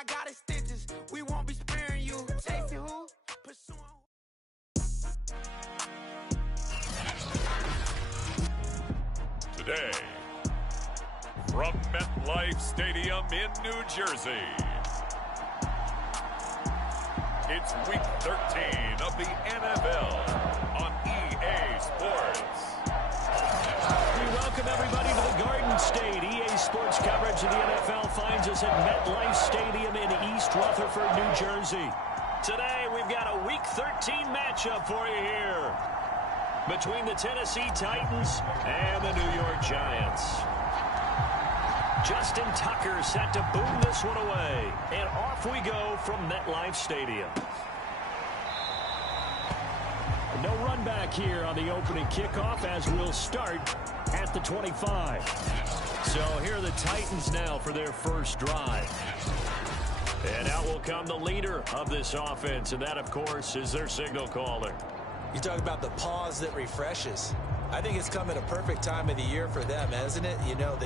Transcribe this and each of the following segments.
I got it stitches. We won't be sparing you. Chasing who? Pursuing. Today, from MetLife Stadium in New Jersey, it's Week 13 of the NFL on EA Sports. We welcome everybody to the Garden State. EA Sports coverage of the NFL finds us at MetLife Stadium in East Rutherford, New Jersey. Today, we've got a Week 13 matchup for you here between the Tennessee Titans and the New York Giants. Justin Tucker set to boom this one away. And off we go from MetLife Stadium. No run back here on the opening kickoff as we'll start at the 25. So here are the Titans now for their first drive. And out will come the leader of this offense, and that, of course, is their signal caller. You talk about the pause that refreshes. I think it's come at a perfect time of the year for them, hasn't it? You know,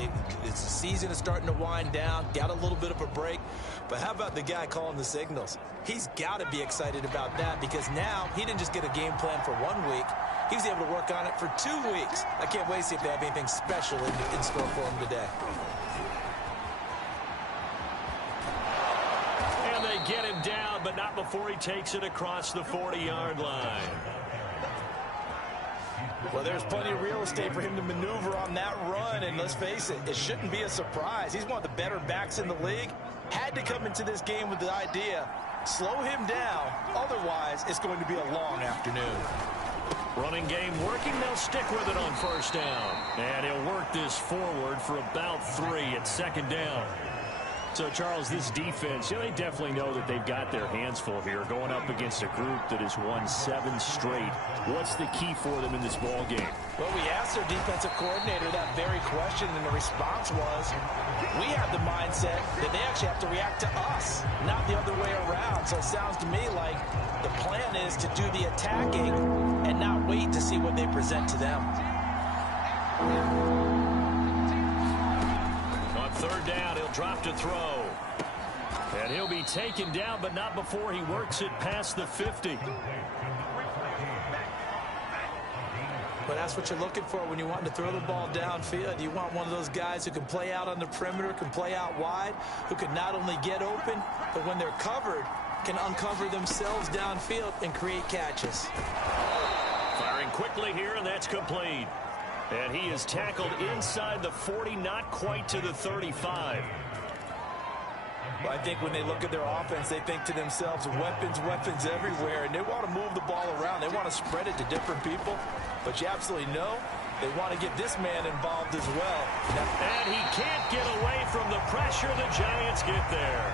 it's the season is starting to wind down, got a little bit of a break. But how about the guy calling the signals? He's got to be excited about that because now he didn't just get a game plan for 1 week. He was able to work on it for 2 weeks. I can't wait to see if they have anything special in store for him today. And they get him down, but not before he takes it across the 40-yard line. Well, there's plenty of real estate for him to maneuver on that run, and let's face it, it shouldn't be a surprise. He's one of the better backs in the league. Had to come into this game with the idea, slow him down, otherwise it's going to be a long afternoon. Running game working, they'll stick with it on first down. And he'll work this forward for about 3 at second down. So, Charles, this defense, they definitely know that they've got their hands full here going up against a group that has won 7 straight. What's the key for them in this ball game? Well, we asked their defensive coordinator that very question, and the response was, we have the mindset that they actually have to react to us, not the other way around. So it sounds to me like the plan is to do the attacking and not wait to see what they present to them. On third down, he'll drop to throw. And he'll be taken down, but not before he works it past the 50. But that's what you're looking for when you want to throw the ball downfield. You want one of those guys who can play out on the perimeter, can play out wide, who can not only get open, but when they're covered, can uncover themselves downfield and create catches. Firing quickly here, and that's complete. And he is tackled inside the 40, not quite to the 35. Well, I think when they look at their offense, they think to themselves, weapons, weapons everywhere, and they want to move the ball around. They want to spread it to different people, but you absolutely know they want to get this man involved as well. And he can't get away from the pressure. The Giants get there.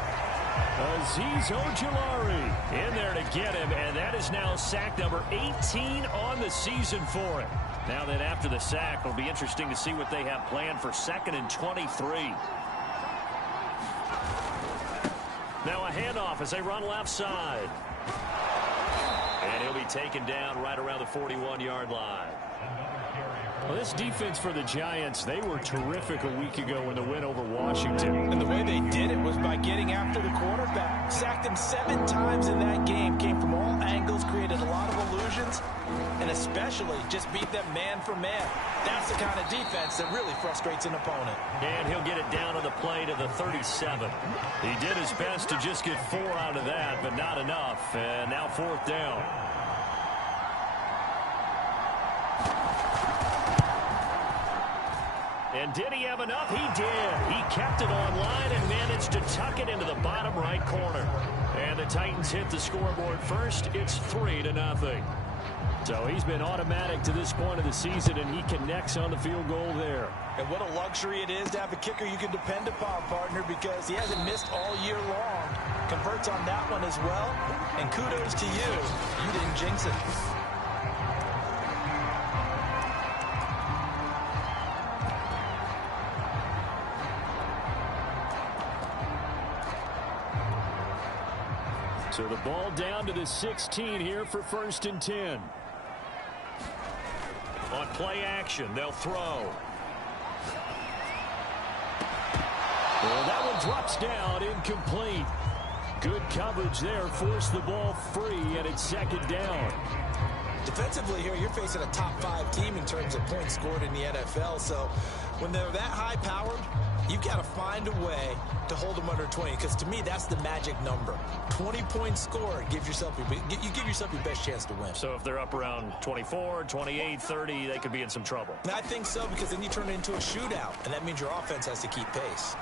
Azeez Ojulari in there to get him, and that is now sack number 18 on the season for him. Now then, after the sack, it'll be interesting to see what they have planned for 2nd and 23. Now a handoff as they run left side. And he'll be taken down right around the 41-yard line. Well, this defense for the Giants, they were terrific a week ago in the win over Washington. And the way they did it was by getting after the quarterback. Sacked him 7 times in that game. Came from all angles, created a lot of illusions, and especially just beat them man for man. That's the kind of defense that really frustrates an opponent. And he'll get it down on the play to the 37. He did his best to just get 4 out of that, but not enough. And now 4th down. And did he have enough? He did. He kept it online and managed to tuck it into the bottom right corner. And the Titans hit the scoreboard first. It's 3-0. So he's been automatic to this point of the season, and he connects on the field goal there. And what a luxury it is to have a kicker you can depend upon, partner, because he hasn't missed all year long. Converts on that one as well. And kudos to you. You didn't jinx it. So the ball down to the 16 here for 1st and 10. On play action, they'll throw. Well, that one drops down, incomplete. Good coverage there, forced the ball free, and it's second down. Defensively here, you're facing a top-5 team in terms of points scored in the NFL. So when they're that high-powered, you've got to find a way to hold them under 20, because to me, that's the magic number. 20 points scored, you give yourself your best chance to win. So if they're up around 24, 28, 30, they could be in some trouble. And I think so, because then you turn it into a shootout, and that means your offense has to keep pace.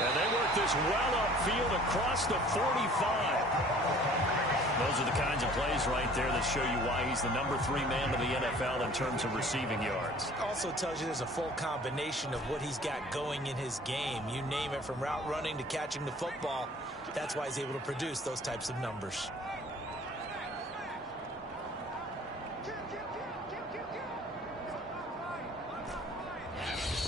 And they work this well upfield across the 45. Those are the kinds of plays right there that show you why he's the number 3 man of the NFL in terms of receiving yards. Also tells you there's a full combination of what he's got going in his game. You name it, from route running to catching the football. That's why he's able to produce those types of numbers.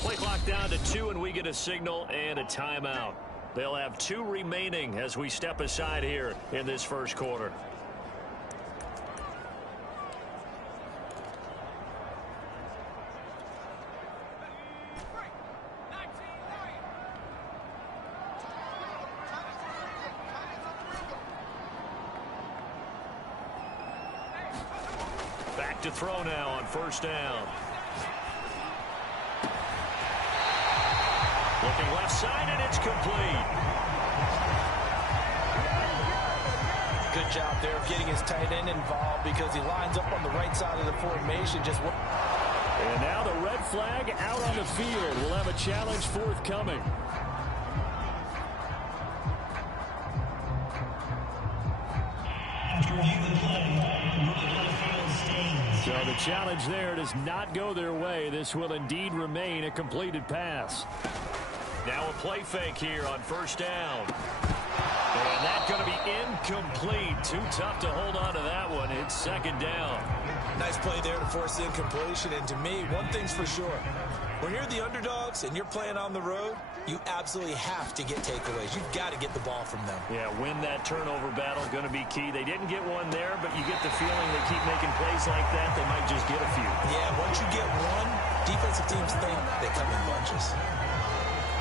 Play clock down to 2, and we get a signal and a timeout. They'll have 2 remaining as we step aside here in this first quarter. Back to throw now on first down. Looking left side, and it's complete. Good job there of getting his tight end involved, because he lines up on the right side of the formation. And now the red flag out on the field. We'll have a challenge forthcoming. So the challenge there does not go their way. This will indeed remain a completed pass. Now a play fake here on first down. And that's going to be incomplete. Too tough to hold on to that one. It's second down. Nice play there to force the incompletion. And to me, one thing's for sure. When you're the underdogs and you're playing on the road, you absolutely have to get takeaways. You've got to get the ball from them. Yeah, win that turnover battle, going to be key. They didn't get one there, but you get the feeling they keep making plays like that, they might just get a few. Yeah, once you get one, defensive teams think they come in bunches.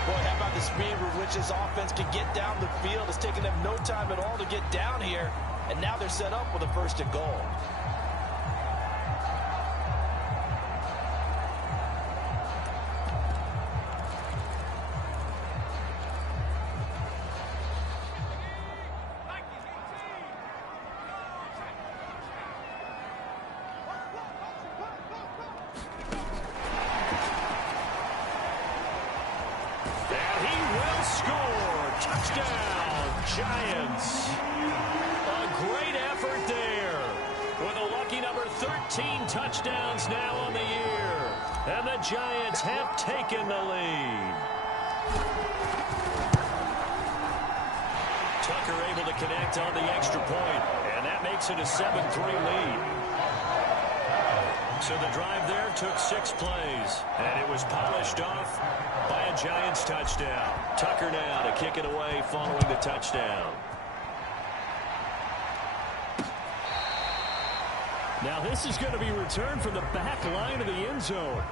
Boy, how about the speed with which this offense can get down the field? It's taken them no time at all to get down here, and now they're set up with a 1st and goal. Giants. A great effort there, with a lucky number 13 touchdowns now on the year. And the Giants have taken the lead. Tucker able to connect on the extra point, and that makes it a 7-3 lead. So the drive there took 6 plays, and it was polished off by a Giants touchdown. Tucker now to kick it away following the touchdown. Now this is going to be returned from the back line of the end zone.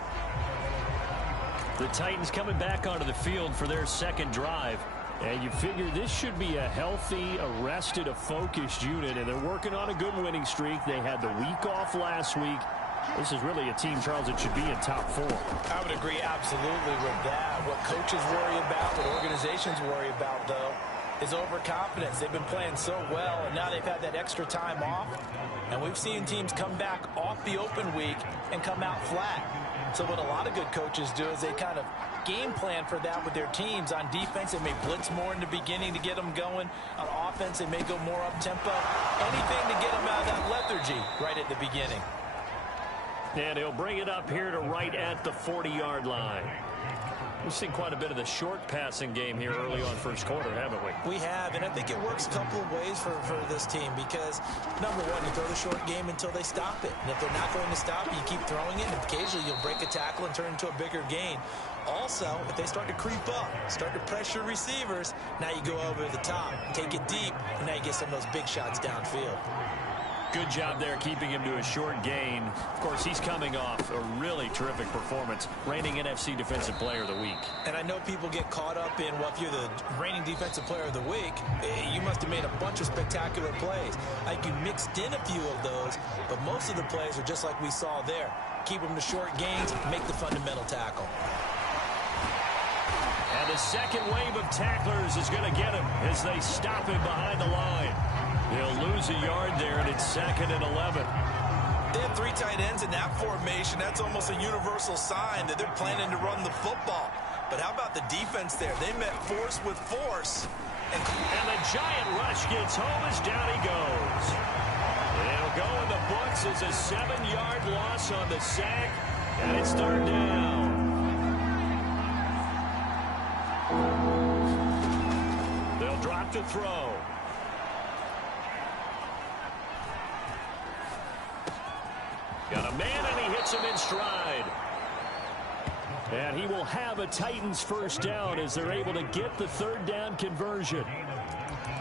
The Titans coming back onto the field for their second drive. And you figure this should be a healthy, arrested, a focused unit, and they're working on a good winning streak. They had the week off last week. This is really a team, Charles, that should be in top 4. I would agree absolutely with that. What coaches worry about, what organizations worry about, though, is overconfidence. They've been playing so well, and now they've had that extra time off. And we've seen teams come back off the open week and come out flat. So what a lot of good coaches do is they kind of game plan for that with their teams. On defense, they may blitz more in the beginning to get them going. On offense, they may go more up-tempo. Anything to get them out of that lethargy right at the beginning. And he'll bring it up here to right at the 40-yard line. We've seen quite a bit of the short passing game here early on first quarter, haven't we? We have, and I think it works a couple of ways for this team because, number one, you throw the short game until they stop it. And if they're not going to stop it, you keep throwing it, and occasionally you'll break a tackle and turn it into a bigger gain. Also, if they start to creep up, start to pressure receivers, now you go over the top, take it deep, and now you get some of those big shots downfield. Good job there keeping him to a short gain. Of course, he's coming off a really terrific performance, reigning NFC Defensive Player of the Week. And I know people get caught up in, well, if you're the reigning Defensive Player of the Week, you must have made a bunch of spectacular plays. Like you mixed in a few of those, but most of the plays are just like we saw there. Keep them to short gains, make the fundamental tackle. And the second wave of tacklers is going to get him as they stop him behind the line. They'll lose a yard there, and it's 2nd and 11. They have 3 tight ends in that formation. That's almost a universal sign that they're planning to run the football. But how about the defense there? They met force with force. And the giant rush gets home as down he goes. It'll go in the books as a 7-yard loss on the sack, and it's 3rd down. They'll drop to throw. Got a man, and he hits him in stride. And he will have a Titans first down as they're able to get the 3rd down conversion.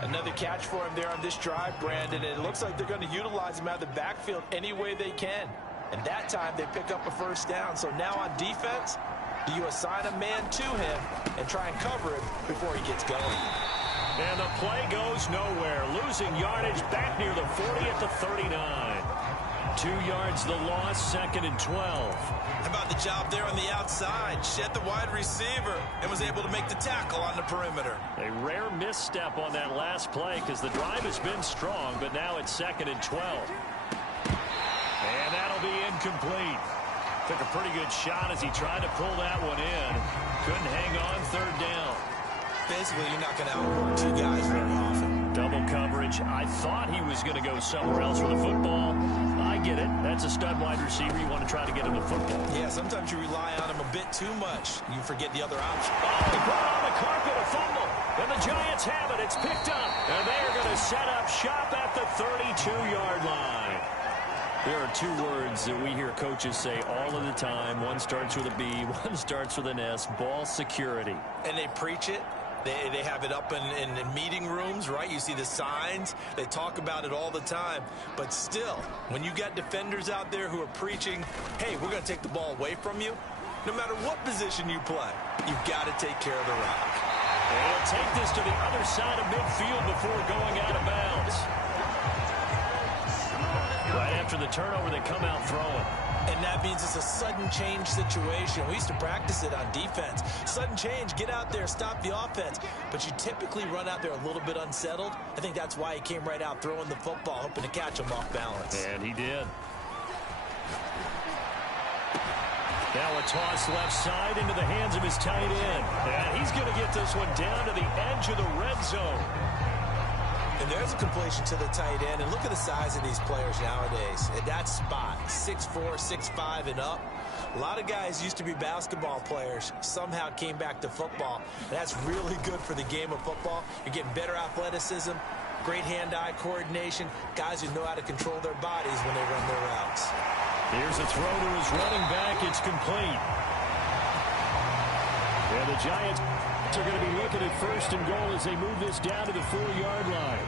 Another catch for him there on this drive, Brandon. And it looks like they're going to utilize him out of the backfield any way they can. And that time they pick up a first down. So now on defense, do you assign a man to him and try and cover him before he gets going? And the play goes nowhere. Losing yardage back near the 40 at the 39. 2 yards the loss, 2nd and 12. How about the job there on the outside? Shed the wide receiver and was able to make the tackle on the perimeter. A rare misstep on that last play because the drive has been strong, but now it's 2nd and 12. And that'll be incomplete. Took a pretty good shot as he tried to pull that one in. Couldn't hang on, 3rd down. Basically, you're not going to outwork 2 guys very often. Double coverage. I thought he was going to go somewhere else with the football. I get it. That's a stud wide receiver. You want to try to get him the football. Yeah, sometimes you rely on him a bit too much. You forget the other option. Oh, he brought on the carpet, a fumble. And the Giants have it. It's picked up. And they are going to set up shop at the 32-yard line. There are 2 words that we hear coaches say all of the time. One starts with a B, one starts with an S. Ball security. And they preach it. They have it up in meeting rooms, right? You see the signs. They talk about it all the time. But still, when you got defenders out there who are preaching, hey, we're going to take the ball away from you, no matter what position you play, you've got to take care of the rock. And he'll take this to the other side of midfield before going out of bounds. Right after the turnover, they come out throwing. And that means it's a sudden change situation. We used to practice it on defense. Sudden change, get out there, stop the offense. But you typically run out there a little bit unsettled. I think that's why he came right out throwing the football, hoping to catch him off balance. And he did. Now a toss left side into the hands of his tight end. And he's going to get this one down to the edge of the red zone. And there's a completion to the tight end. And look at the size of these players nowadays. At that spot, 6'4", 6'5", and up. A lot of guys used to be basketball players, somehow came back to football. And that's really good for the game of football. You're getting better athleticism, great hand-eye coordination, guys who know how to control their bodies when they run their routes. Here's a throw to his running back. It's complete. And the Giants are going to be looking at 1st and goal as they move this down to the 4-yard line.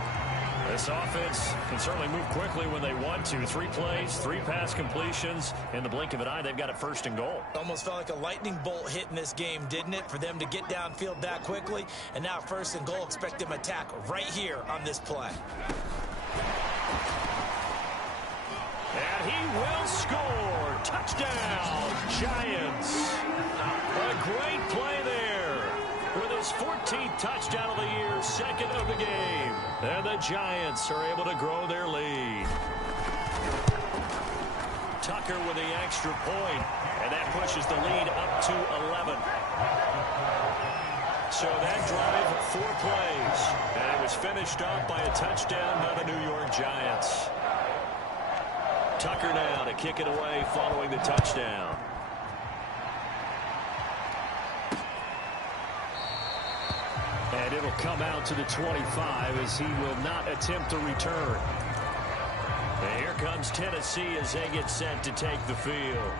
This offense can certainly move quickly when they want to. 3 plays, 3 pass completions. In the blink of an eye, they've got it 1st and goal. Almost felt like a lightning bolt hit in this game, didn't it? For them to get downfield that quickly. And now 1st and goal, expect them to attack right here on this play. And he will score. Touchdown, Giants. A great play there. With his 14th touchdown of the year, 2nd of the game. And the Giants are able to grow their lead. Tucker with the extra point, and that pushes the lead up to 11. So that drive, 4 plays, and it was finished off by a touchdown by the New York Giants. Tucker now to kick it away following the touchdown. And it'll come out to the 25 as he will not attempt to return. And here comes Tennessee as they get set to take the field.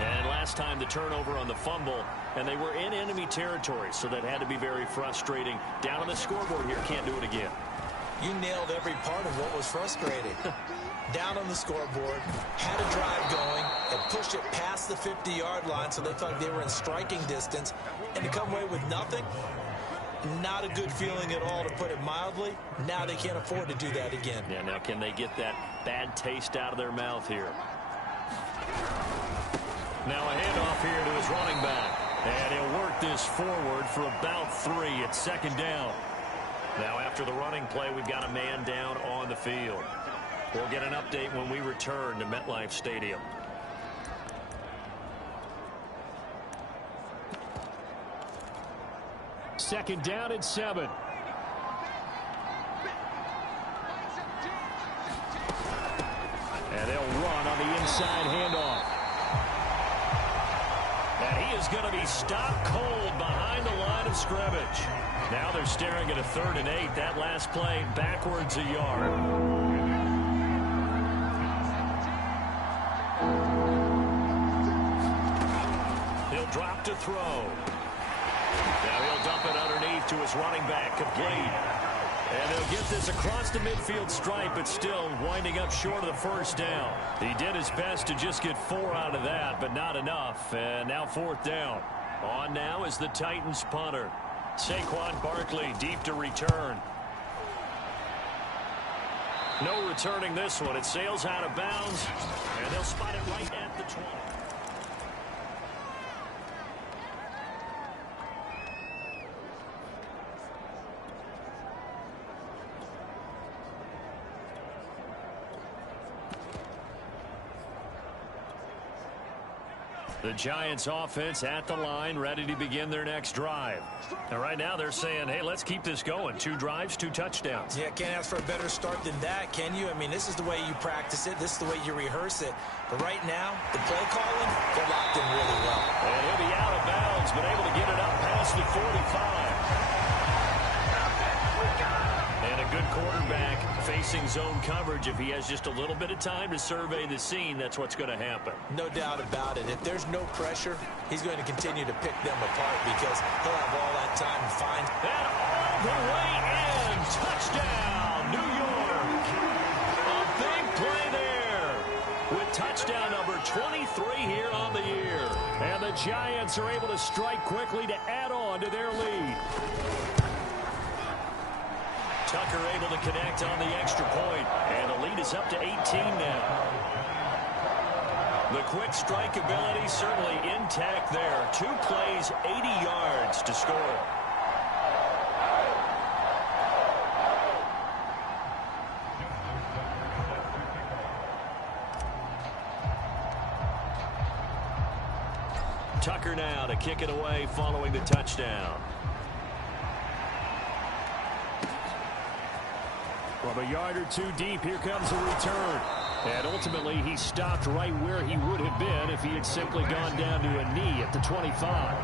And last time the turnover on the fumble, and they were in enemy territory, so that had to be very frustrating. Down on the scoreboard here, can't do it again. You nailed every part of what was frustrating. down on the scoreboard, had a drive going, and pushed it past the 50-yard line so they felt like they were in striking distance, and to come away with nothing, not a good feeling at all, to put it mildly. Now they can't afford to do that again. Yeah, now can they get that bad taste out of their mouth here? Now a handoff here to his running back. And he'll work this forward for about 3. It's second down. Now after the running play, we've got a man down on the field. We'll get an update when we return to MetLife Stadium. Second down and 7. And they'll run on the inside handoff. And he is going to be stopped cold behind the line of scrimmage. Now they're staring at a 3rd and 8. That last play backwards a yard. He'll drop to throw. Now he'll dump it underneath to his running back, complete. And they'll get this across the midfield stripe, but still winding up short of the first down. He did his best to just get 4 out of that, but not enough. And now 4th down. On now is the Titans punter. Saquon Barkley deep to return. No returning this one. It sails out of bounds, and they'll spot it right at the 20. The Giants offense at the line, ready to begin their next drive. And right now they're saying, hey, let's keep this going. 2 drives, 2 touchdowns. Yeah, can't ask for a better start than that, can you? I mean, this is the way you practice it. This is the way you rehearse it. But right now, the play calling, they're locked in really well. And he'll be out of bounds, but able to get it up past the 45. And a good quarterback facing zone coverage. If he has just a little bit of time to survey the scene, that's what's going to happen. No doubt about it. If there's no pressure, he's going to continue to pick them apart because he'll have all that time to find. And all the way in. Touchdown, New York. A big play there with touchdown number 23 here on the year. And the Giants are able to strike quickly to add on to their lead. Tucker able to connect on the extra point, and the lead is up to 18 now. The quick strike ability certainly intact there. 2 plays, 80 yards to score. Tucker now to kick it away following the touchdown. From a yard or 2 deep, here comes a return. And ultimately, he stopped right where he would have been if he had simply gone down to a knee at the 25.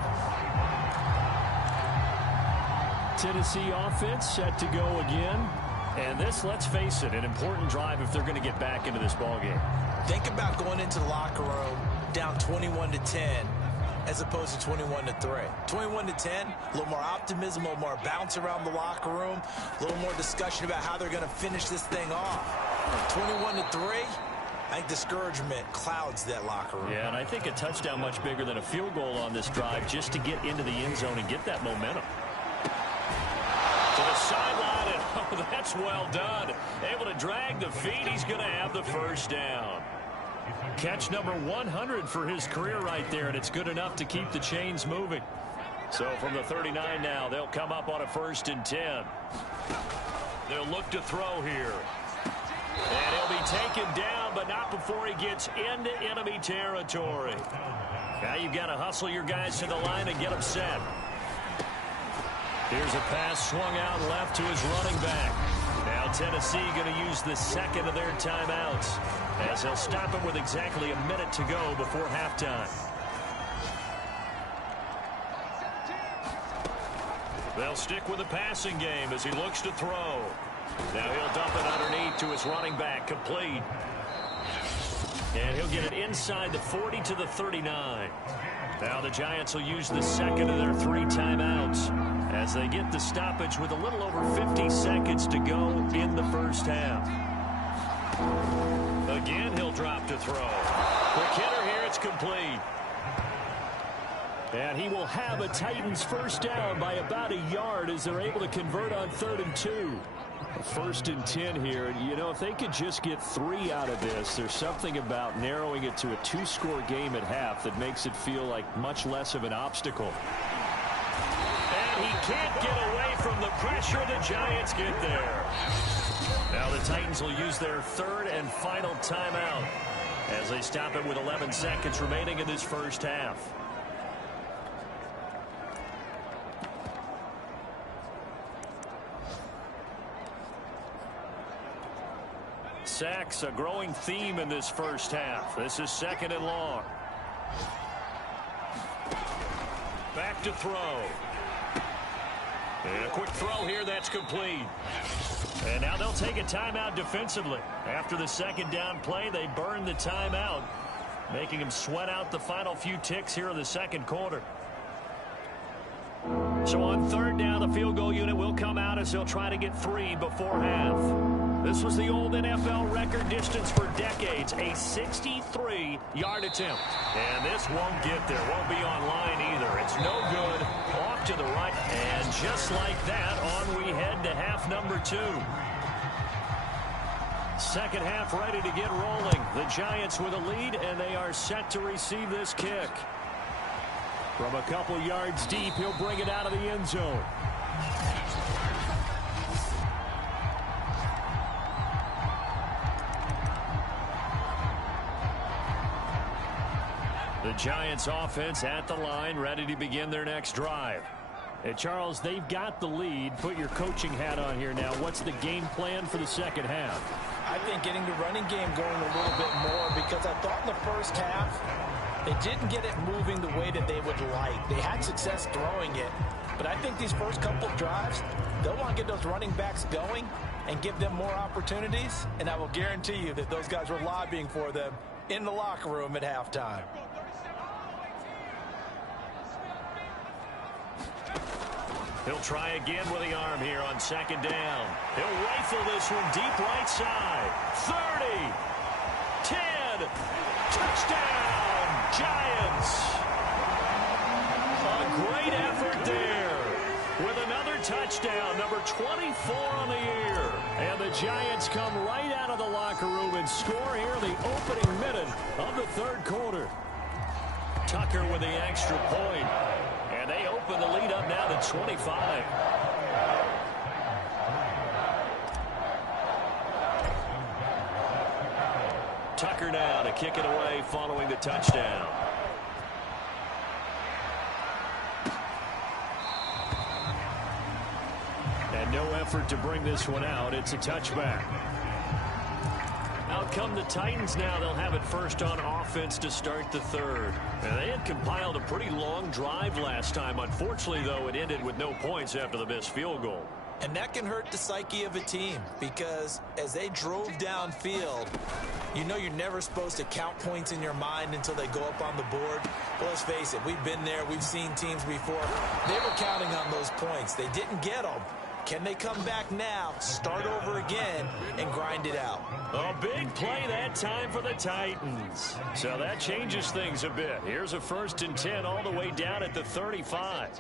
Tennessee offense set to go again. And this, let's face it, an important drive if they're going to get back into this ballgame. Think about going into the locker room down 21-10. As opposed to 21-3. 21-10, a little more optimism, a little more bounce around the locker room, a little more discussion about how they're going to finish this thing off. 21-3, I think discouragement clouds that locker room. Yeah, and I think a touchdown much bigger than a field goal on this drive just to get into the end zone and get that momentum. To the sideline, and oh, that's well done. Able to drag the feet, he's going to have the first down. Catch number 100 for his career right there, and it's good enough to keep the chains moving. So from the 39 now, they'll come up on a 1st and 10. They'll look to throw here. And he'll be taken down, but not before he gets into enemy territory. Now you've got to hustle your guys to the line and get them set. Here's a pass swung out left to his running back. Now Tennessee going to use the 2nd of their timeouts, as they'll stop it with exactly a minute to go before halftime. They'll stick with the passing game as he looks to throw. Now he'll dump it underneath to his running back, complete. And he'll get it inside the 40 to the 39. Now the Giants will use the 2nd of their 3 timeouts as they get the stoppage with a little over 50 seconds to go in the first half. Again, he'll drop to throw. The kidder here, it's complete. And he will have a Titans first down by about a yard as they're able to convert on 3rd and 2. A 1st and 10 here. You know, if they could just get 3 out of this, there's something about narrowing it to a 2-score game at half that makes it feel like much less of an obstacle. And he can't get away from the pressure. The Giants get there. Now the Titans will use their 3rd and final timeout as they stop it with 11 seconds remaining in this first half. Sacks, a growing theme in this first half. This is 2nd and long. Back to throw. And a quick throw here, that's complete. And now they'll take a timeout defensively. After the 2nd down play, they burn the timeout, making them sweat out the final few ticks here in the 2nd quarter. So on 3rd down, the field goal unit will come out as they'll try to get 3 before half. This was the old NFL record distance for decades, a 63-yard attempt. And this won't get there, won't be online either. It's no good, off to the right, and just like that, on we head to half number 2. 2nd half ready to get rolling. The Giants with a lead, and they are set to receive this kick. From a couple yards deep, he'll bring it out of the end zone. The Giants offense at the line, ready to begin their next drive. And Charles, they've got the lead. Put your coaching hat on here now. What's the game plan for the 2nd half? I think getting the running game going a little bit more, because I thought in the first half they didn't get it moving the way that they would like. They had success throwing it, but I think these first couple of drives, they'll want to get those running backs going and give them more opportunities, and I will guarantee you that those guys were lobbying for them in the locker room at halftime. He'll try again with the arm here on 2nd down. He'll rifle this one deep right side. 30, 10, touchdown, Giants. A great effort there with another touchdown, number 24 on the year. And the Giants come right out of the locker room and score here in the opening minute of the 3rd quarter. Tucker with the extra point. And they open the lead up now to 25. Tucker now to kick it away following the touchdown. And no effort to bring this one out. It's a touchback. Out come the Titans now. They'll have it first on offense to start the 3rd. And they had compiled a pretty long drive last time. Unfortunately, though, it ended with no points after the missed field goal. And that can hurt the psyche of a team, because as they drove downfield, you know you're never supposed to count points in your mind until they go up on the board. Well, let's face it, we've been there. We've seen teams before. They were counting on those points. They didn't get them. Can they come back now, start over again, and grind it out? A big play that time for the Titans. So that changes things a bit. Here's a 1st and 10 all the way down at the 35.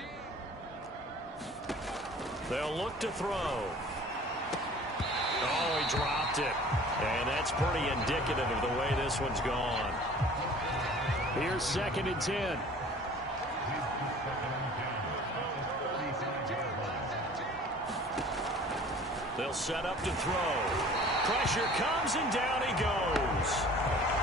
They'll look to throw. Oh, he dropped it. And that's pretty indicative of the way this one's gone. Here's 2nd and 10. They'll set up to throw. Pressure comes and down he goes.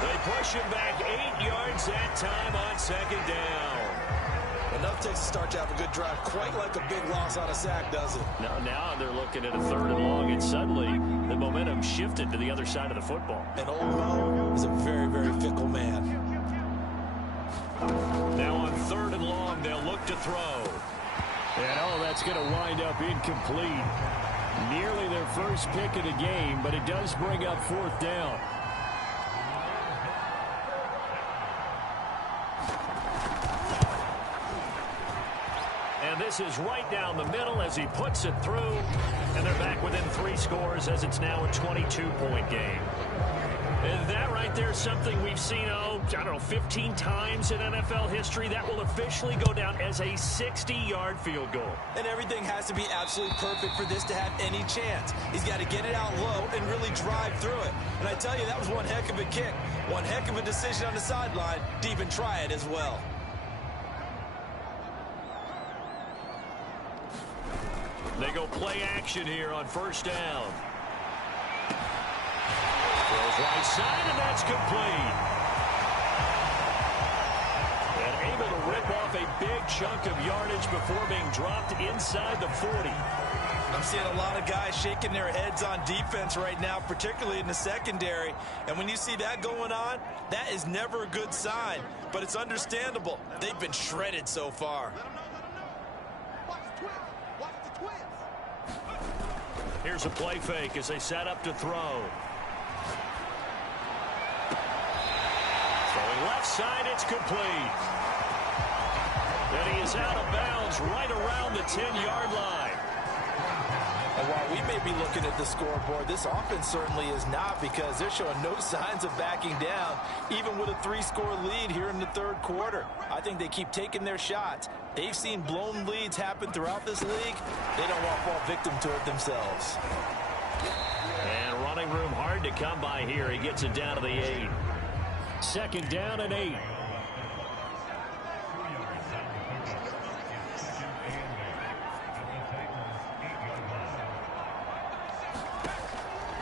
They push him back 8 yards that time on 2nd down. Enough takes to start to have a good drive. Quite like a big loss on a sack, does it? Now they're looking at a 3rd and long, and suddenly the momentum shifted to the other side of the football. And old Mo is a very, very fickle man. Now on 3rd and long, they'll look to throw. And that's going to wind up incomplete. Nearly their first pick of the game, but it does bring up 4th down. And this passes right down the middle as he puts it through. And they're back within 3 scores as it's now a 22-point game. And that right there is something we've seen, I don't know, 15 times in NFL history. That will officially go down as a 60-yard field goal. And everything has to be absolutely perfect for this to have any chance. He's got to get it out low and really drive through it. And I tell you, that was one heck of a kick. One heck of a decision on the sideline to even try it as well. They go play action here on first down. Throws right side, and that's complete. And able to rip off a big chunk of yardage before being dropped inside the 40. I'm seeing a lot of guys shaking their heads on defense right now, particularly in the secondary. And when you see that going on, that is never a good sign. But it's understandable. They've been shredded so far. Here's a play fake as they set up to throw. Throwing left side, it's complete. And he is out of bounds right around the 10-yard line. And while we may be looking at the scoreboard, this offense certainly is not, because they're showing no signs of backing down, even with a 3-score lead here in the third quarter. I think they keep taking their shots. They've seen blown leads happen throughout this league. They don't want to fall victim to it themselves. And running room hard to come by here. He gets it down to the 8. Second down and 8.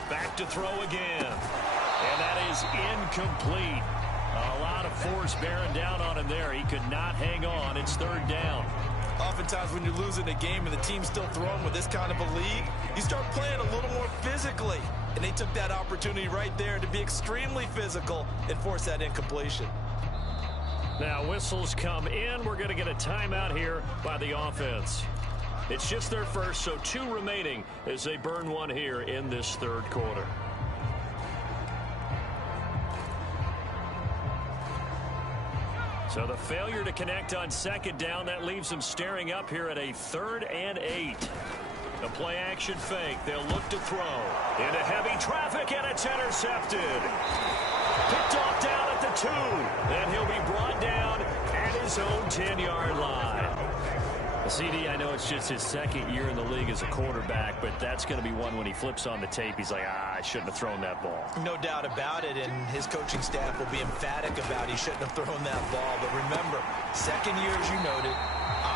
Back to throw again. And that is incomplete. A lot of force bearing down on him there. He could not hang on. It's third down. Oftentimes when you're losing a game and the team's still throwing with this kind of a lead, you start playing a little more physically. And they took that opportunity right there to be extremely physical and force that incompletion. Now whistles come in. We're going to get a timeout here by the offense. It's just their first, so 2 remaining as they burn one here in this third quarter. So the failure to connect on second down, that leaves them staring up here at a 3rd and 8. The play action fake. They'll look to throw. Into heavy traffic, and it's intercepted. Picked off down at the 2. Then he'll be brought down at his own 10-yard line. CD, I know it's just his 2nd year in the league as a quarterback, but that's going to be one when he flips on the tape. He's like, I shouldn't have thrown that ball. No doubt about it, and his coaching staff will be emphatic about he shouldn't have thrown that ball. But remember, 2nd year, as you noted,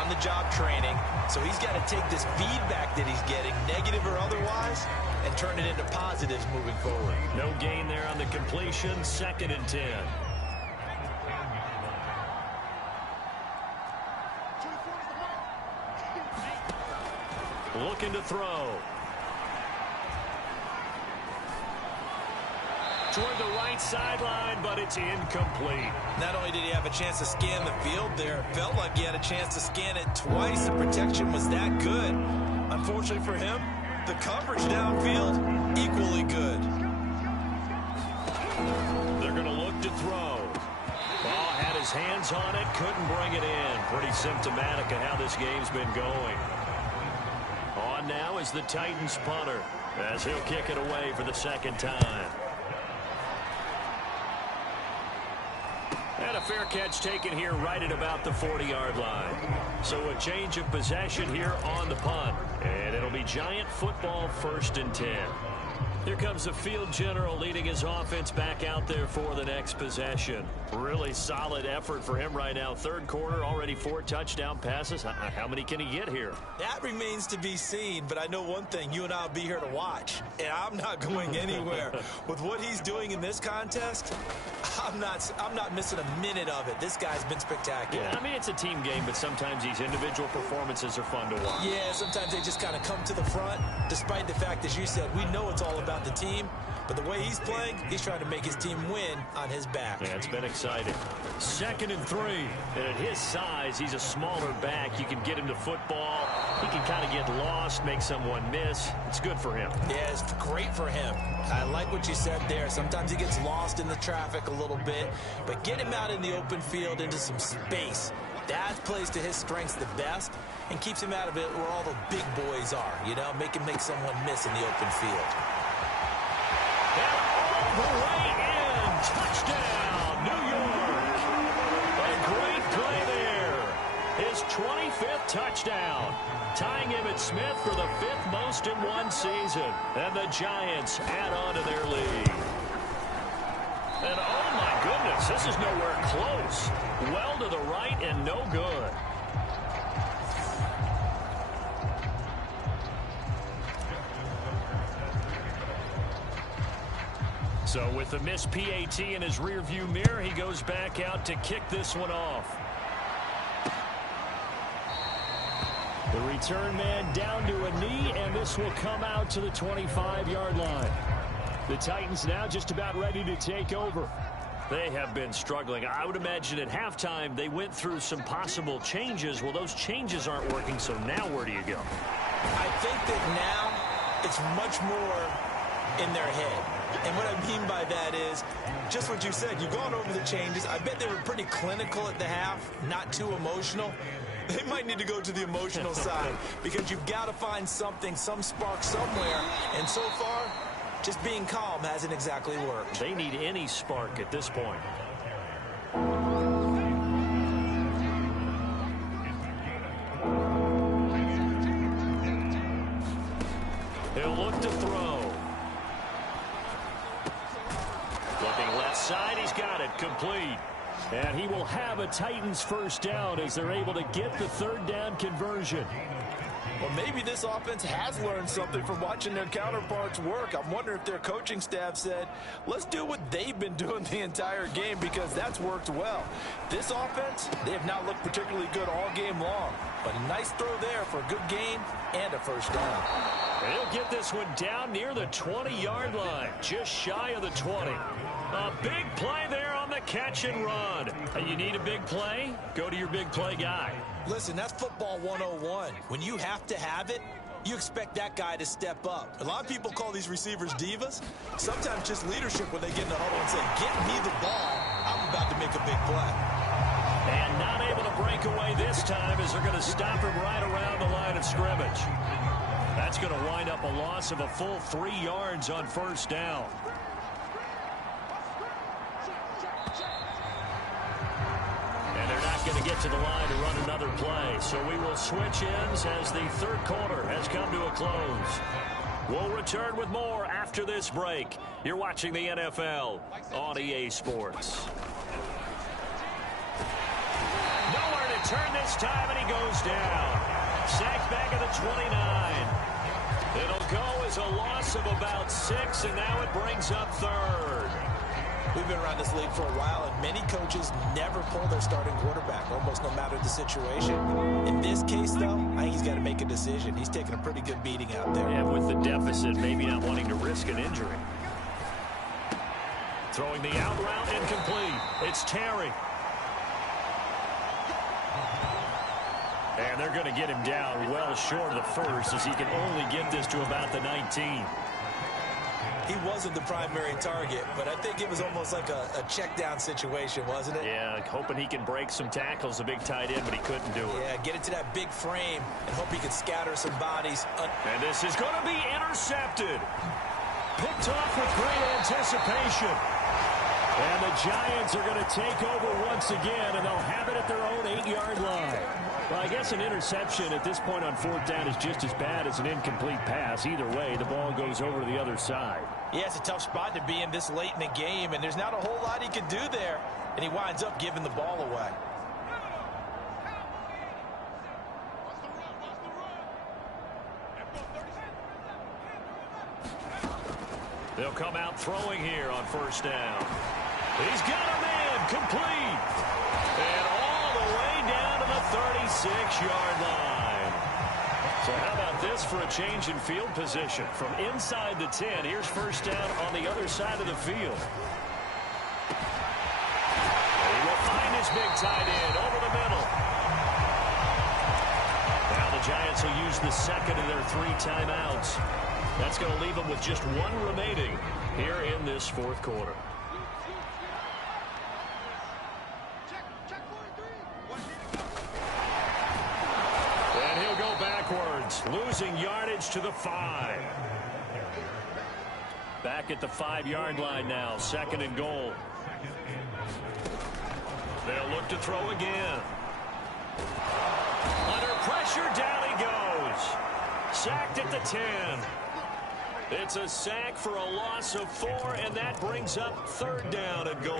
on-the-job training, so he's got to take this feedback that he's getting, negative or otherwise, and turn it into positives moving forward. No gain there on the completion, 2nd and 10. Looking to throw. Toward the right sideline, but it's incomplete. Not only did he have a chance to scan the field there, it felt like he had a chance to scan it twice. The protection was that good. Unfortunately for him, the coverage downfield, equally good. They're going to look to throw. Ball had his hands on it, couldn't bring it in. Pretty symptomatic of how this game's been going. On now is the Titans punter as he'll kick it away for the 2nd time. And a fair catch taken here right at about the 40-yard line. So a change of possession here on the punt. And it'll be Giant football 1st and 10. Here comes the field general leading his offense back out there for the next possession. Really solid effort for him right now. Third quarter, already 4 touchdown passes. How many can he get here? That remains to be seen, but I know one thing. You and I will be here to watch, and I'm not going anywhere. With what he's doing in this contest, I'm not missing a minute of it. This guy's been spectacular. Yeah, I mean, it's a team game, but sometimes these individual performances are fun to watch. Yeah, sometimes they just kind of come to the front, despite the fact, as you said, we know it's all about the team. But the way he's playing, he's trying to make his team win on his back. Yeah, it's been exciting. 2nd and 3. And at his size, he's a smaller back. You can get him to football. He can kind of get lost, make someone miss. It's good for him. Yeah, it's great for him. I like what you said there. Sometimes he gets lost in the traffic a little bit. But get him out in the open field into some space. That plays to his strengths the best and keeps him out of it where all the big boys are, you know, make someone miss in the open field. And all the way in. Touchdown, New York. A great play there. His 25th touchdown. Tying Emmitt Smith for the 5th most in one season. And the Giants add on to their lead. And oh my goodness, this is nowhere close. Well to the right and no good. So with the missed PAT in his rearview mirror, he goes back out to kick this one off. The return man down to a knee, and this will come out to the 25-yard line. The Titans now just about ready to take over. They have been struggling. I would imagine at halftime they went through some possible changes. Well, those changes aren't working, so now where do you go? I think that now it's much more in their head. And what I mean by that is just what you said. You've gone over the changes. I bet they were pretty clinical at the half, not too emotional. They might need to go to the emotional side because you've got to find something, some spark somewhere. And so far, just being calm hasn't exactly worked. They need any spark at this point. He'll look to throw. Looking left side, he's got it, complete. And he will have a Titans first down as they're able to get the third down conversion. Well, maybe this offense has learned something from watching their counterparts work. I'm wondering if their coaching staff said, let's do what they've been doing the entire game because that's worked well. This offense, they have not looked particularly good all game long. But a nice throw there for a good gain and a first down. And he'll get this one down near the 20-yard line, just shy of the 20. A big play there on the catch and run. You need a big play? Go to your big play guy. Listen, that's football 101. When you have to have it, you expect that guy to step up. A lot of people call these receivers divas. Sometimes just leadership when they get in the huddle and say, get me the ball. I'm about to make a big play. And not able to break away this time as they're going to stop him right around the line of scrimmage. That's going to wind up a loss of a full 3 yards on first down. Going to get to the line to run another play. So we will switch ends as the third quarter has come to a close. We'll return with more after this break. You're watching the NFL on EA Sports. Nowhere to turn this time, and he goes down. Sacked back at the 29. It'll go as a loss of about 6, and now it brings up third. We've been around this league for a while, and many coaches never pull their starting quarterback, almost no matter the situation. In this case, though, I think he's got to make a decision. He's taking a pretty good beating out there. And with the deficit, maybe not wanting to risk an injury. Throwing the out route incomplete. It's Terry. And they're going to get him down well short of the first as he can only get this to about the 19. He wasn't the primary target, but I think it was almost like a check down situation, wasn't it? Yeah, hoping he can break some tackles, a big tight end, but he couldn't do it. Yeah, get it to that big frame and hope he can scatter some bodies. And this is going to be intercepted. Picked off with great anticipation. And the Giants are going to take over once again, and they'll have it at their own 8-yard line. Well, I guess an interception at this point on fourth down is just as bad as an incomplete pass. Either way, the ball goes over to the other side. Yeah, it's a tough spot to be in this late in the game, and there's not a whole lot he can do there, and he winds up giving the ball away. They'll come out throwing here on first down. He's got a man, complete. And all the way down to the 36-yard line. So how about this for a change in field position? From inside the 10, here's first down on the other side of the field. He will find his big tight end over the middle. Now the Giants will use the second of their 3 timeouts. That's going to leave them with just 1 remaining here in this fourth quarter. Giants losing yardage to the 5. Back at the 5-yard line now, 2nd and goal. They'll look to throw again. Under pressure, down he goes. Sacked at the 10. It's a sack for a loss of 4, and that brings up 3rd down and goal.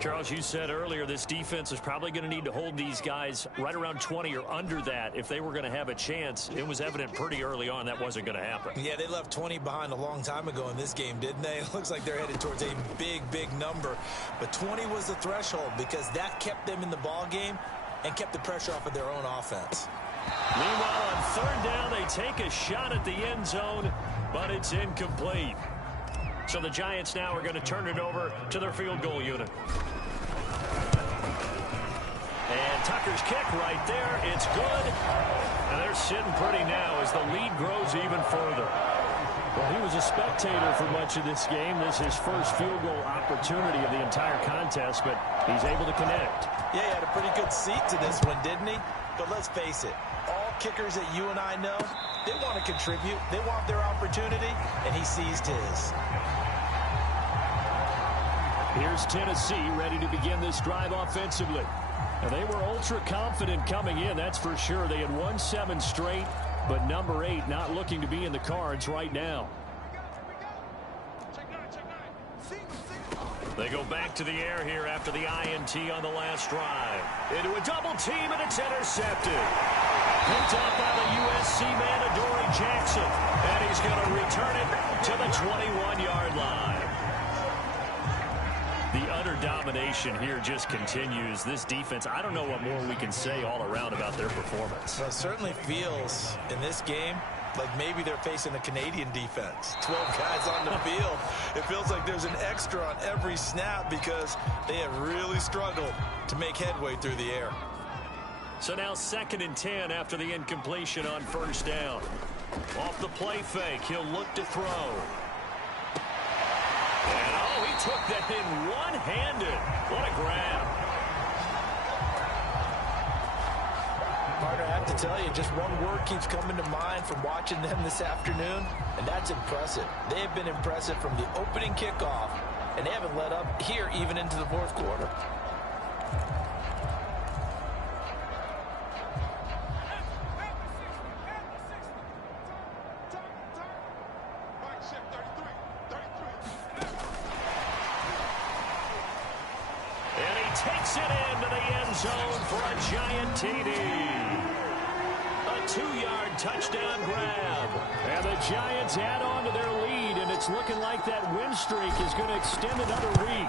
Charles, you said earlier this defense is probably going to need to hold these guys right around 20 or under that if they were going to have a chance. It was evident pretty early on that wasn't going to happen. Yeah, they left 20 behind a long time ago in this game, didn't they? It looks like they're headed towards a big number. But 20 was the threshold because that kept them in the ball game and kept the pressure off of their own offense. Meanwhile, on 3rd down, they take a shot at the end zone, but it's incomplete. So the Giants now are going to turn it over to their field goal unit. And Tucker's kick right there. It's good. And they're sitting pretty now as the lead grows even further. Well, he was a spectator for much of this game. This is his first field goal opportunity of the entire contest, but he's able to connect. Yeah, he had a pretty good seat to this one, didn't he? But let's face it, all kickers that you and I know, they want to contribute. They want their opportunity, and he seized his. Here's Tennessee ready to begin this drive offensively. Now, they were ultra confident coming in, that's for sure. They had won 7 straight, but number 8 not looking to be in the cards right now. They go back to the air here after the INT on the last drive. Into a double team, and it's intercepted. Picked up by the USC man, Adoree Jackson. And he's going to return it to the 21-yard line. The utter domination here just continues. This defense, I don't know what more we can say all around about their performance. Well, it certainly feels in this game like maybe they're facing a Canadian defense. 12 guys on the field. It feels like there's an extra on every snap because they have really struggled to make headway through the air. So now 2nd and 10 after the incompletion on 1st down. Off the play fake, he'll look to throw. And oh, he took that in one-handed. What a grab. Partner, I have to tell you, just one word keeps coming to mind from watching them this afternoon, and that's impressive. They have been impressive from the opening kickoff, and they haven't let up here even into the 4th quarter. And he takes it into the end zone for a giant TD. A 2-yard touchdown grab. And the Giants add on to their lead, and it's looking like that win streak is going to extend another week.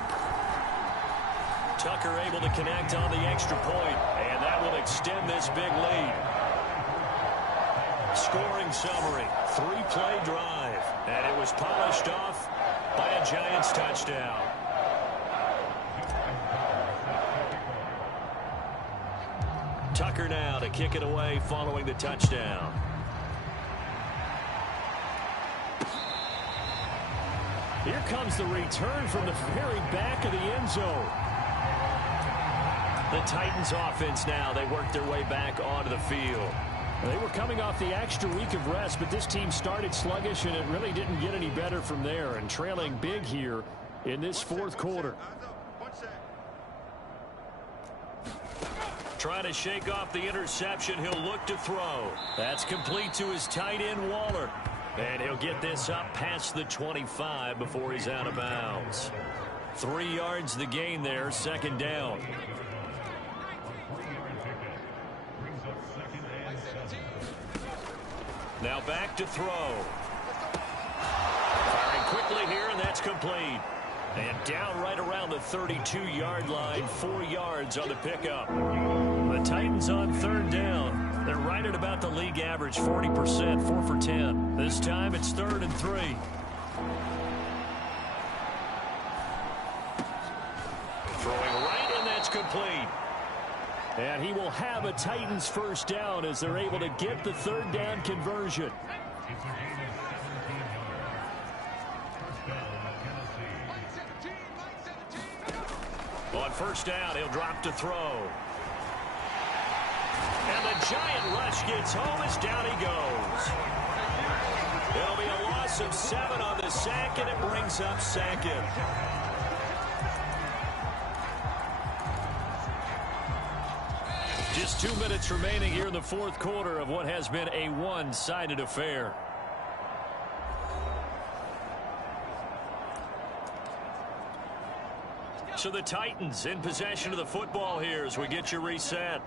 Tucker able to connect on the extra point, and that will extend this big lead. Scoring summary, 3-play drive, and it was polished off by a Giants touchdown. Tucker now to kick it away following the touchdown. Here comes the return from the very back of the end zone. The Titans offense now, they work their way back onto the field. They were coming off the extra week of rest, but this team started sluggish, and it really didn't get any better from there, and trailing big here in this 4th quarter. Trying to shake off the interception, he'll look to throw. That's complete to his tight end, Waller. And he'll get this up past the 25 before he's out of bounds. 3 yards the gain there, 2nd down. Now back to throw. Firing quickly here, and that's complete. And down right around the 32-yard line, 4 yards on the pickup. The Titans on 3rd down. They're right at about the league average, 40%, 4 for 10. This time it's 3rd and 3. Throwing right, and that's complete. And he will have a Titans 1st down as they're able to get the 3rd down conversion. On 1st down, he'll drop to throw. And the giant rush gets home as down he goes. of 7 on the sack, and it brings up second. Just 2 minutes remaining here in the fourth quarter of what has been a one-sided affair. So the Titans in possession of the football here as we get you reset.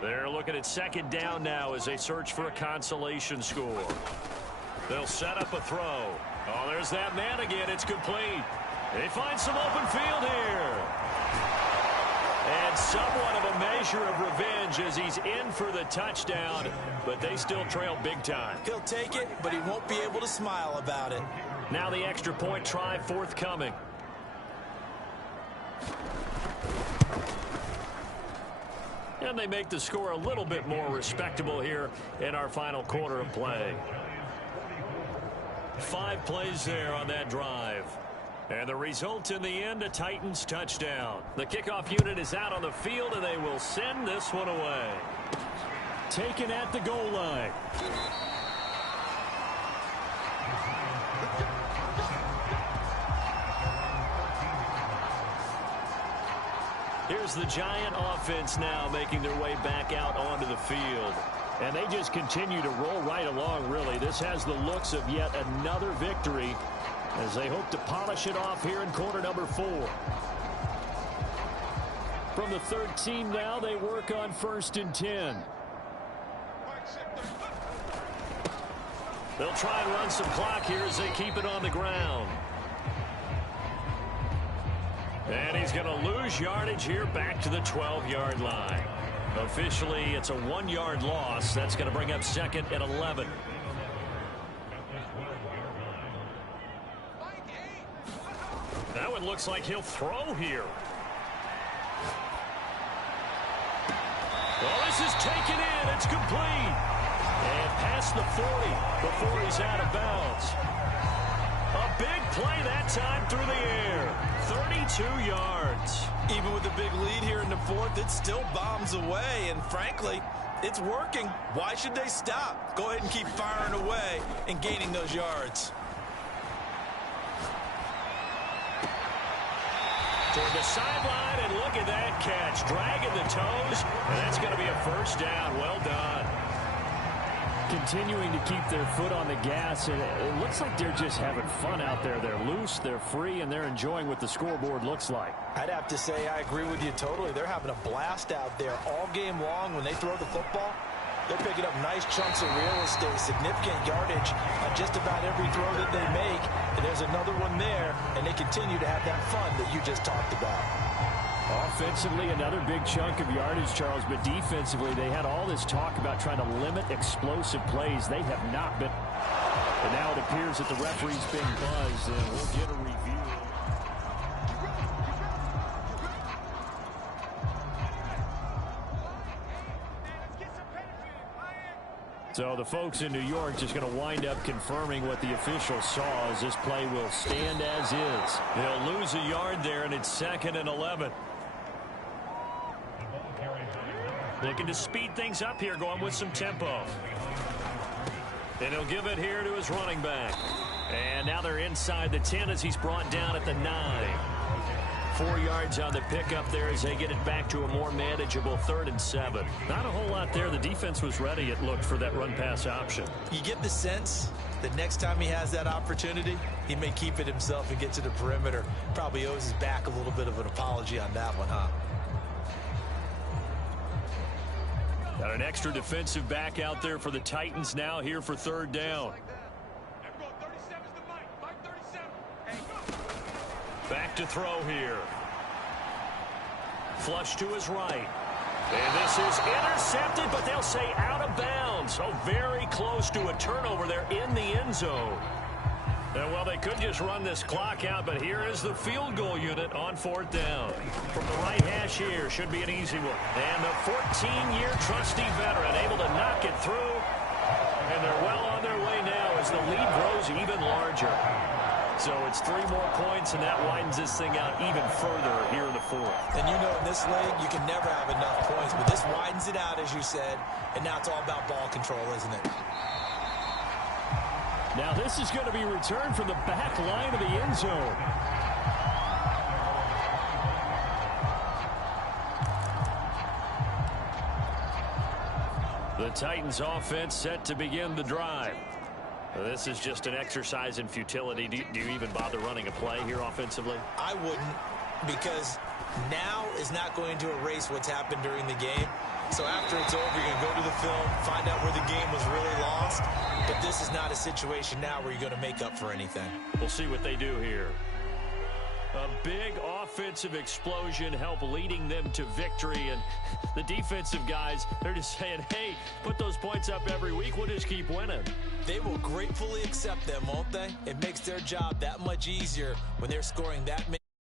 They're looking at second down now as they search for a consolation score. They'll set up a throw. Oh, there's that man again. It's complete. They find some open field here. And somewhat of a measure of revenge as he's in for the touchdown, but they still trail big time. He'll take it, but he won't be able to smile about it. Now the extra point try forthcoming. And they make the score a little bit more respectable here in our final quarter of play. 5 plays there on that drive. And the result in the end, a Titans touchdown. The kickoff unit is out on the field, and they will send this one away. Taken at the goal line. Here's the Giant offense now making their way back out onto the field. And they just continue to roll right along, really. This has the looks of yet another victory as they hope to polish it off here in quarter number 4. From the 13 now, they work on 1st and 10. They'll try and run some clock here as they keep it on the ground. And he's going to lose yardage here back to the 12-yard line. Officially, it's a 1-yard loss. That's going to bring up 2nd and 11. That one looks like he'll throw here. Well, this is taken in. It's complete. And past the 40 before he's out of bounds. A big play that time through the air. 32 yards. Even with the big lead here in the fourth, it still bombs away. And frankly, it's working. Why should they stop? Go ahead and keep firing away and gaining those yards. Toward the sideline, and look at that catch. Dragging the toes, and that's going to be a first down. Well done. Continuing to keep their foot on the gas, and it looks like they're just having fun out there. They're loose, they're free, and they're enjoying what the scoreboard looks like. I'd have to say I agree with you totally. They're having a blast out there all game long. When they throw the football, they're picking up nice chunks of real estate, significant yardage on just about every throw that they make. And there's another one there, and they continue to have that fun that you just talked about. Offensively, another big chunk of yardage, Charles, but defensively, they had all this talk about trying to limit explosive plays. They have not been. And now it appears that the referee's been buzzed, and we'll get a review. So the folks in New York just going to wind up confirming what the official saw as this play will stand as is. They'll lose a yard there, and it's 2nd and 11. Looking to speed things up here, going with some tempo. And he'll give it here to his running back. And now they're inside the 10 as he's brought down at the 9. 4 yards on the pickup there as they get it back to a more manageable 3rd and 7. Not a whole lot there. The defense was ready, it looked, for that run-pass option. You get the sense that next time he has that opportunity, he may keep it himself and get to the perimeter. Probably owes his back a little bit of an apology on that one, huh? Got an extra defensive back out there for the Titans now here for 3rd down. Back to throw here. Flush to his right. And this is intercepted, but they'll say out of bounds. So very close to a turnover there in the end zone. And, well, they could just run this clock out, but here is the field goal unit on 4th down. From the right hash here, should be an easy one. And the 14-year trusty veteran able to knock it through. And they're well on their way now as the lead grows even larger. So it's 3 more points, and that widens this thing out even further here in the 4th. And you know, in this league, you can never have enough points, but this widens it out, as you said, and now it's all about ball control, isn't it? Now this is going to be returned from the back line of the end zone. The Titans offense set to begin the drive. This is just an exercise in futility. Do you even bother running a play here offensively? I wouldn't, because now is not going to erase what's happened during the game. So after it's over, you're going to go to the film, find out where the game was really lost. But this is not a situation now where you're going to make up for anything. We'll see what they do here. A big offensive explosion help leading them to victory. And the defensive guys, they're just saying, hey, put those points up every week. We'll just keep winning. They will gratefully accept them, won't they? It makes their job that much easier when they're scoring that many.